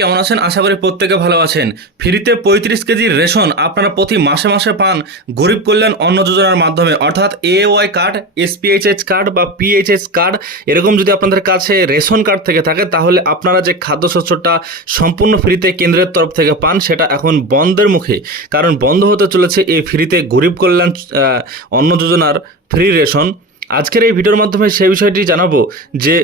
কেমন আছেন? আশা করি প্রত্যেকে ভালো আছেন। ফ্রিতে পঁয়ত্রিশ কেজি রেশন আপনারা প্রতি মাসে মাসে পান গরিব কল্যাণ অন্ন যোজনার মাধ্যমে। অর্থাৎ A Y card SPHS card বা পিএইচএস কার্ড এরকম যদি আপনাদের কাছে রেশন কার্ড থেকে থাকে, তাহলে আপনারা যে খাদ্যশস্যটা সম্পূর্ণ ফ্রিতে কেন্দ্রের তরফ থেকে পান, সেটা এখন বন্ধের মুখে। কারণ বন্ধ হতে চলেছে এই ফ্রিতে গরিব কল্যাণ অন্ন যোজনার ফ্রি রেশন। আজকের এই ভিডিওর মাধ্যমে সেই বিষয়টি জানাব যে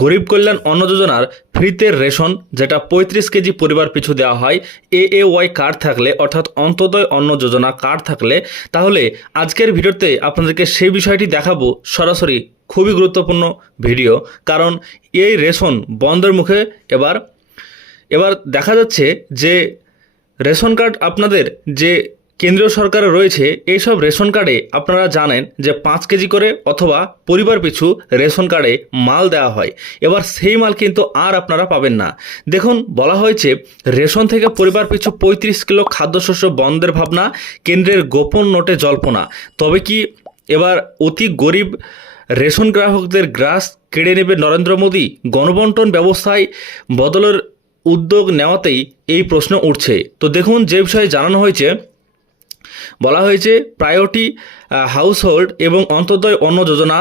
গরিব কল্যাণ অন্ন যোজনার ফ্রিতে রেশন, যেটা পঁয়ত্রিশ কেজি পরিবার পিছু দেওয়া হয় এ এ ওয়াই কার্ড থাকলে, অর্থাৎ অন্তোদয় অন্ন যোজনা কার্ড থাকলে, তাহলে আজকের ভিডিওতে আপনাদেরকে সেই বিষয়টি দেখাবো সরাসরি খুবই গুরুত্বপূর্ণ ভিডিও, কারণ এই রেশন বন্ধের মুখে এবার এবার দেখা যাচ্ছে যে রেশন কার্ড আপনাদের যে কেন্দ্রীয় সরকারে রয়েছে, এইসব রেশন কার্ডে আপনারা জানেন যে পাঁচ কেজি করে অথবা পরিবার পিছু রেশন কার্ডে মাল দেওয়া হয়। এবার সেই মাল কিন্তু আর আপনারা পাবেন না। দেখুন, বলা হয়েছে, রেশন থেকে পরিবার পিছু পঁয়ত্রিশ কিলো খাদ্যশস্য বন্ধের ভাবনা, কেন্দ্রের গোপন নোটে জল্পনা। তবে কি এবার অতি গরিব রেশন গ্রাহকদের গ্রাস কেড়ে নেবে নরেন্দ্র মোদী? গণবন্টন ব্যবস্থায় বদলের উদ্যোগ নেওয়াতেই এই প্রশ্ন উঠছে। তো দেখুন, যে বিষয়ে জানানো হয়েছে বলা হয়েছে প্রায়োরিটি হাউস হোল্ড এবং অন্তর্দয় অন্ন যোজনা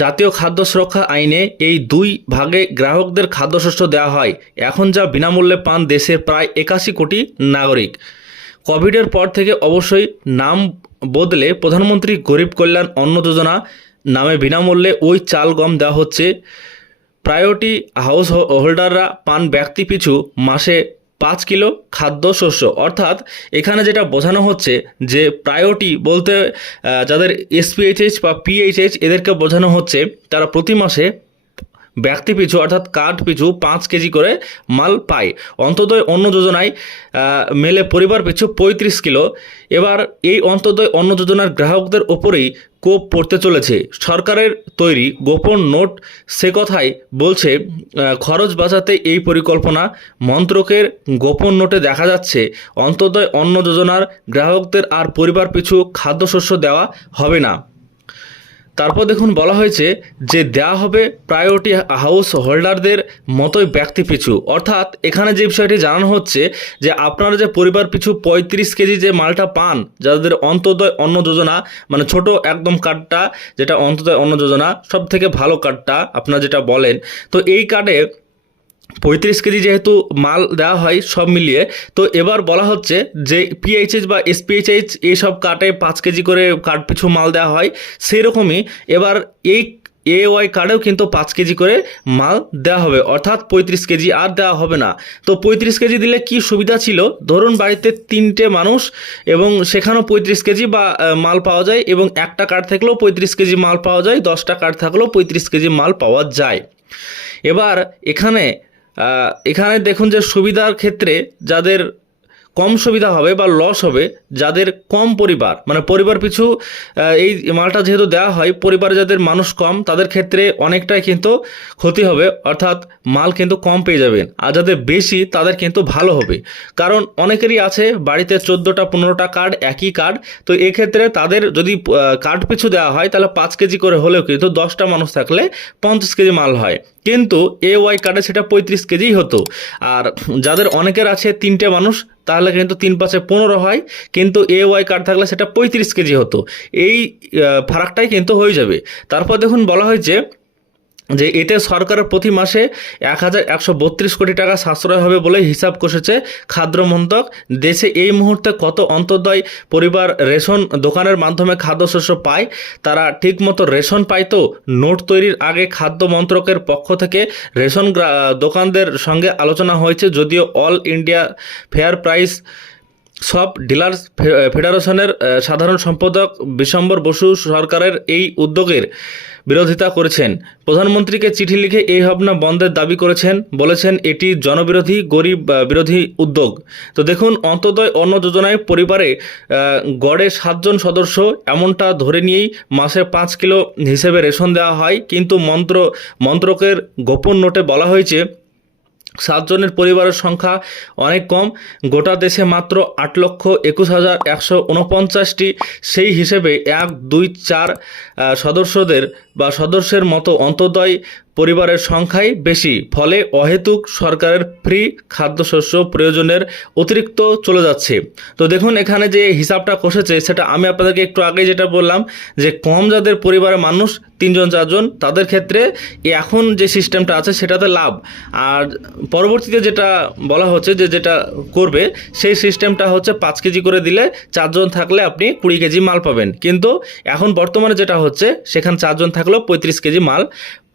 জাতীয় খাদ্য সুরক্ষা আইনে এই দুই ভাগে গ্রাহকদের খাদ্যশস্য দেওয়া হয়। এখন যা বিনামূল্যে পান দেশের প্রায় একাশি কোটি নাগরিক। কোভিডের পর থেকে অবশ্যই নাম বদলে প্রধানমন্ত্রী গরিব কল্যাণ অন্ন যোজনা নামে বিনামূল্যে ওই চাল গম দেওয়া হচ্ছে। প্রায়োরিটি হাউস হোল্ডাররা পান ব্যক্তি পিছু মাসে পাঁচ কিলো খাদ্য শস্য। অর্থাৎ এখানে যেটা বোঝানো হচ্ছে যে প্রায়োটি বলতে যাদের এসপিএইচএইচ বা পিএইচএইচ এদেরকে বোঝানো হচ্ছে, তারা প্রতি মাসে ব্যক্তি পিছু, অর্থাৎ কাঠ পিছু পাঁচ কেজি করে মাল পায়। অন্তদয় অন্ন যোজনায় মেলে পরিবার পিছু পঁয়ত্রিশ কিলো। এবার এই অন্তদয় অন্ন যোজনার গ্রাহকদের ওপরেই কোপ পড়তে চলেছে। সরকারের তৈরি গোপন নোট সে কথাই বলছে খরচ বাঁচাতে এই পরিকল্পনা। মন্ত্রকের গোপন নোটে দেখা যাচ্ছে অন্তদয় অন্ন যোজনার গ্রাহকদের আর পরিবার পিছু খাদ্যশস্য দেওয়া হবে না। তারপর দেখুন বলা হয়েছে যে দেয়া হবে প্রায়োরিটি হাউস হোল্ডারদের মতোই ব্যক্তি পিছু। অর্থাৎ এখানে যে বিষয়টি জানানো হচ্ছে যে আপনারা যে পরিবার পিছু পঁয়ত্রিশ কেজি যে মালটা পান, যাদের অন্তোদয় অন্ন যোজনা মানে ছোট একদম কার্ডটা, যেটা অন্তোদয় অন্ন যোজনা সব থেকে ভালো কার্ডটা আপনারা যেটা বলেন, তো এই কার্ডে পঁয়ত্রিশ কেজি যেহেতু মাল দেওয়া হয় সব মিলিয়ে, তো এবার বলা হচ্ছে যে পিএইচএইচ বা এসপিএইচএইচ এইসব কার্ডে পাঁচ কেজি করে কার্ড পিছু মাল দেওয়া হয় সেই রকমই এবার এই এ ওয়াই কার্ডেও কিন্তু পাঁচ কেজি করে মাল দেওয়া হবে, অর্থাৎ পঁয়ত্রিশ কেজি আর দেওয়া হবে না। তো পঁয়ত্রিশ কেজি দিলে কি সুবিধা ছিল? ধরুন বাড়িতে তিনটে মানুষ এবং সেখানেও পঁয়ত্রিশ কেজি বা মাল পাওয়া যায় এবং একটা কার্ড থাকলেও পঁয়ত্রিশ কেজি মাল পাওয়া যায়, দশটা কার্ড থাকলেও পঁয়ত্রিশ কেজি মাল পাওয়া যায়। এবার এখানে এখানে দেখুন যে সুবিধার ক্ষেত্রে যাদের কম সুবিধা হবে বা লস হবে যাদের কম পরিবার মানে পরিবার পিছু এই মালটা যেহেতু দেওয়া হয়, পরিবারে যাদের মানুষ কম, তাদের ক্ষেত্রে অনেকটাই কিন্তু ক্ষতি হবে, অর্থাৎ মাল কিন্তু কম পেয়ে যাবেন। আর যাদের বেশি, তাদের কিন্তু ভালো হবে। কারণ অনেকেরই আছে, বাড়িতে চোদ্দোটা, পনেরোটা কার্ড একই কার্ড তো এক্ষেত্রে তাদের যদি কার্ড পিছু দেওয়া হয়, তাহলে পাঁচ কেজি করে হলেও কিন্তু দশটা মানুষ থাকলে পঞ্চাশ কেজি মাল হয়। কিন্তু এ ওয়াই কার্ডে সেটা পঁয়ত্রিশ কেজিই হতো। আর যাদের অনেকের আছে, তিনটে মানুষ তাহলে কিন্তু তিন পাঁচে পনেরো হয়, কিন্তু এ ওয়াই কার্ড থাকলে সেটা পঁয়ত্রিশ কেজি হতো। এই ফারাকটাই কিন্তু হয়ে যাবে। তারপর দেখুন বলা হয়েছে যে এতে সরকারের প্রতি মাসে এক হাজার একশো বত্রিশ কোটি টাকা সাশ্রয় হবে বলে হিসাব কষেছে খাদ্য মন্ত্রক। দেশে এই মুহূর্তে কত অন্তর্দয় পরিবার রেশন দোকানের মাধ্যমে খাদ্যশস্য পায়, তারা ঠিকমতো রেশন পায় তো? নোট তৈরির আগে খাদ্য মন্ত্রকের পক্ষ থেকে রেশন দোকানদের সঙ্গে আলোচনা হয়েছে, যদিও অল ইন্ডিয়া ফেয়ার প্রাইস সব ডিলার্স ফেডারেশনের সাধারণ সম্পাদক বিশম্বর বসু সরকারের এই উদ্যোগের বিরোধিতা করেছেন। প্রধানমন্ত্রীকে চিঠি লিখে এই ভাবনা বন্ধের দাবি করেছেন, বলেছেন এটি জনবিরোধী, গরিব বিরোধী উদ্যোগ। তো দেখুন অন্তদয় অন্ন যোজনায় পরিবারে গড়ে সাতজন সদস্য, এমনটা ধরে নিয়েই মাসে পাঁচ কিলো হিসেবে রেশন দেওয়া হয়। কিন্তু মন্ত্র, মন্ত্রকের গোপন নোটে বলা হয়েছে সাতজনের পরিবারের সংখ্যা অনেক কম। গোটা দেশে মাত্র আট লক্ষ একুশ হাজার একশো উনপঞ্চাশটি সেই হিসেবে এক, দুই, চার সদস্যদের বা সদস্যের মতো অন্তর্দয় পরিবারের সংখ্যাই বেশি, ফলে অহেতুক সরকারের ফ্রি খাদ্যশস্য প্রয়োজনের অতিরিক্ত চলে যাচ্ছে। তো দেখুন এখানে যে হিসাবটা কষেছে, সেটা আমি আপনাদেরকে একটু আগে যেটা বললাম যে কম যাদের পরিবারের মানুষ, তিনজন, চারজন, তাদের ক্ষেত্রে এখন যে সিস্টেমটা আছে সেটাতে লাভ। আর পরবর্তীতে যেটা বলা হচ্ছে যে যেটা করবে, সেই সিস্টেমটা হচ্ছে পাঁচ কেজি করে দিলে চারজন থাকলে আপনি কুড়ি কেজি মাল পাবেন। কিন্তু এখন বর্তমানে যেটা হচ্ছে, সেখানে চারজন থাকলেও পঁয়ত্রিশ কেজি মাল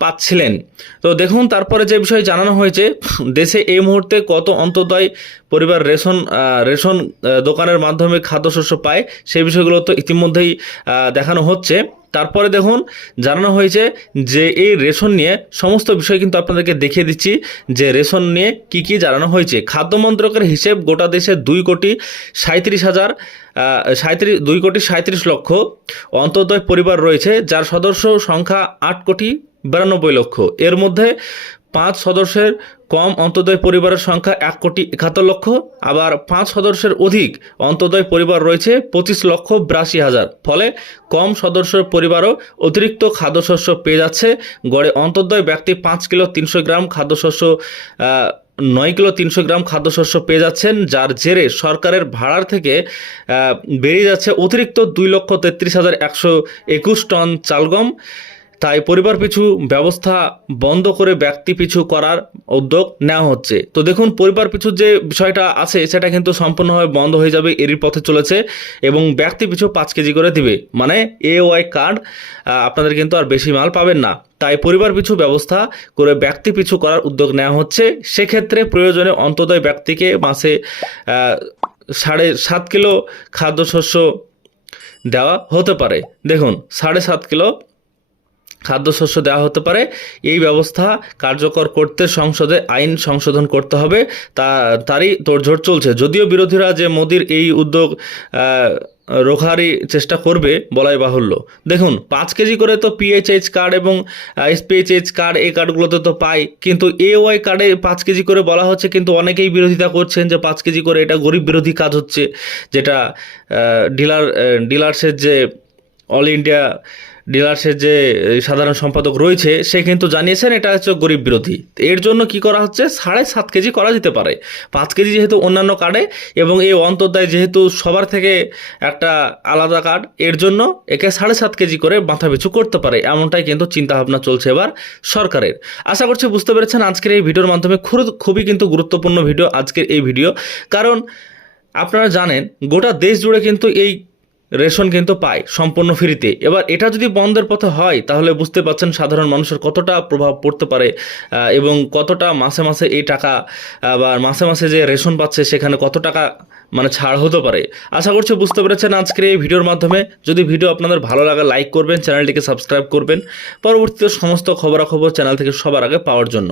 পাচ্ছিলেন। তো দেখুন, তারপরে যে বিষয়ে জানানো হয়েছে, দেশে এই মুহূর্তে কত অন্তদয় পরিবার রেশন রেশন দোকানের মাধ্যমে খাদ্যশস্য পায়, সেই বিষয়গুলো তো ইতিমধ্যেই দেখানো হচ্ছে। তারপরে দেখুন, জানানো হয়েছে যে এই রেশন নিয়ে সমস্ত বিষয় কিন্তু আপনাদেরকে দেখিয়ে দিচ্ছি, যে রেশন নিয়ে কি কি জানানো হয়েছে। খাদ্য মন্ত্রকের হিসেব গোটা দেশে দুই কোটি সাঁত্রিশ হাজার সাঁত্রিশ দুই কোটি সাঁত্রিশ লক্ষ অন্তর্দয় পরিবার রয়েছে, যার সদস্য সংখ্যা আট কোটি বিরানব্বই লক্ষ। এর মধ্যে পাঁচ সদস্যের কম অন্তর্দয় পরিবারের সংখ্যা এক কোটি একাত্তর লক্ষ, আবার পাঁচ সদস্যের অধিক অন্তর্দয় পরিবার রয়েছে পঁচিশ লক্ষ বিরাশি হাজার। ফলে কম সদস্যের পরিবারও অতিরিক্ত খাদ্যশস্য পেয়ে যাচ্ছে। গড়ে অন্তর্দয় ব্যক্তি পাঁচ কিলো তিনশো গ্রাম খাদ্যশস্য নয় কিলো তিনশো গ্রাম খাদ্যশস্য পেয়ে যাচ্ছেন, যার জেরে সরকারের ভাড়ার থেকে বেরিয়ে যাচ্ছে অতিরিক্ত দুই লক্ষ তেত্রিশ হাজার একশো একুশ টন চালগম। তাই পরিবার পিছু ব্যবস্থা বন্ধ করে ব্যক্তি পিছু করার উদ্যোগ নেওয়া হচ্ছে। তো দেখুন, পরিবার পিছু যে বিষয়টা আছে, সেটা কিন্তু সম্পূর্ণভাবে বন্ধ হয়ে যাবে, এরই পথে চলেছে এবং ব্যক্তি পিছু পাঁচ কেজি করে দিবে। মানে এ ওয়াই কার্ড আপনাদের কিন্তু আর বেশি মাল পাবেন না। তাই পরিবার পিছু ব্যবস্থা করে ব্যক্তি পিছু করার উদ্যোগ নেওয়া হচ্ছে। সেক্ষেত্রে প্রয়োজনে অন্তদয় ব্যক্তিকে মাসে সাড়ে সাত কিলো খাদ্যশস্য দেওয়া হতে পারে। দেখুন, সাড়ে সাত কিলো খাদ্যশস্য দেওয়া হতে পারে। এই ব্যবস্থা কার্যকর করতে সংসদে আইন সংশোধন করতে হবে। তা, তারই তোড়জোড় চলছে। যদিও বিরোধীরা যে মোদির এই উদ্যোগ রোখারই চেষ্টা করবে বলাই বাহুল্য। দেখুন, পাঁচ কেজি করে তো পিএইচএইচ কার্ড এবং এসপিএইচএইচ কার্ড এই কার্ডগুলোতে তো পাই। কিন্তু এ ওয়াই কার্ডে পাঁচ কেজি করে বলা হচ্ছে, কিন্তু অনেকেই বিরোধিতা করছেন যে পাঁচ কেজি করে এটা গরিব বিরোধী কাজ হচ্ছে। যেটা ডিলার ডিলার্সের যে অল ইন্ডিয়া ডিলার্সের যে সাধারণ সম্পাদক রয়েছে, সে কিন্তু জানিয়েছেন এটা হচ্ছে গরিব বিরোধী। এর জন্য কি করা হচ্ছে? সাড়ে সাত কেজি করা যেতে পারে। পাঁচ কেজি যেহেতু অন্যান্য কার্ডে এবং এই অন্তর্দায় যেহেতু সবার থেকে একটা আলাদা কার্ড, এর জন্য একে সাড়ে সাত কেজি করে মাথা পিছু করতে পারে। এমনটাই কিন্তু চিন্তাভাবনা চলছে এবার সরকারের। আশা করছি বুঝতে পেরেছেন আজকের এই ভিডিওর মাধ্যমে খুব- খুবই কিন্তু গুরুত্বপূর্ণ ভিডিও আজকের এই ভিডিও। কারণ আপনারা জানেন, গোটা দেশ জুড়ে কিন্তু এই রেশন কিন্তু পায়, সম্পূর্ণ ফ্রিতে। এবার এটা যদি বন্ধের পথে হয়, তাহলে বুঝতে পারছেন সাধারণ মানুষের কতটা প্রভাব পড়তে পারে এবং কতটা মাসে মাসে এই টাকা বা মাসে মাসে যে রেশন পাচ্ছে, সেখানে কত টাকা মানে ছাড় হতে পারে। আশা করছি বুঝতে পেরেছেন আজকের এই ভিডিওর মাধ্যমে। যদি ভিডিও আপনাদের ভালো লাগে লাইক করবেন, চ্যানেলটিকে সাবস্ক্রাইব করবেন। পরবর্তীতে সমস্ত খবরাখবর চ্যানেল থেকে সবার আগে পাওয়ার জন্য।